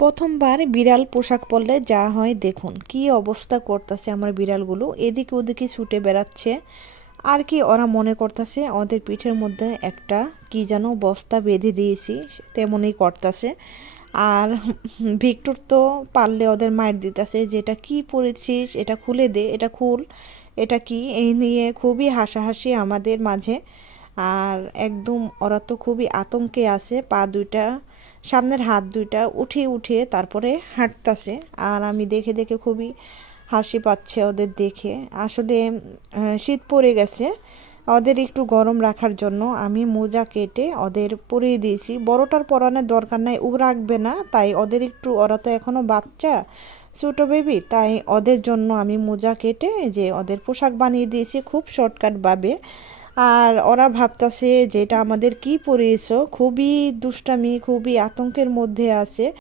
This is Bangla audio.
প্রথমবার বিড়াল পোশাক পরলে যা হয় দেখুন কি অবস্থা করতেছে আমার বিড়ালগুলো, এদিকে ওদিকে ছুটে বেড়াচ্ছে। আর কি ওরা মনে করতেছে ওদের পিঠের মধ্যে একটা কি যেন বস্তা বেঁধে দিয়েছি, তেমনই করতেছে। আর ভিক্টর তো পারলে ওদের মার দিতেছে, যে এটা কি পরেছিস, এটা খুলে দে, এটা খুল, এটা কি, এই নিয়ে খুবই হাসাহাসি আমাদের মাঝে। আর একদম ওরা তো খুবই আতঙ্কে আছে, পা দুইটা, সামনের হাত দুইটা উঠিয়ে উঠিয়ে তারপরে হাঁটতাছে। আর আমি দেখে দেখে খুবই হাসি পাচ্ছে ওদের দেখে। আসলে শীত পড়ে গেছে, ওদের একটু গরম রাখার জন্য আমি মোজা কেটে ওদের পরিয়ে দিয়েছি। বড়টার পরানোর দরকার নাই, ও রাখবে না, তাই ওদের একটু, ওরা তো এখনও বাচ্চা, ছোটো বেবি, তাই ওদের জন্য আমি মোজা কেটে যে ওদের পোশাক বানিয়ে দিয়েছি খুব শর্টকাটভাবে। আর ওরা ভাবতাছে যে এটা আমাদের কি পরিয়েছো, খুবই দুষ্টামি, খুবই আতঙ্কের মধ্যে আছে।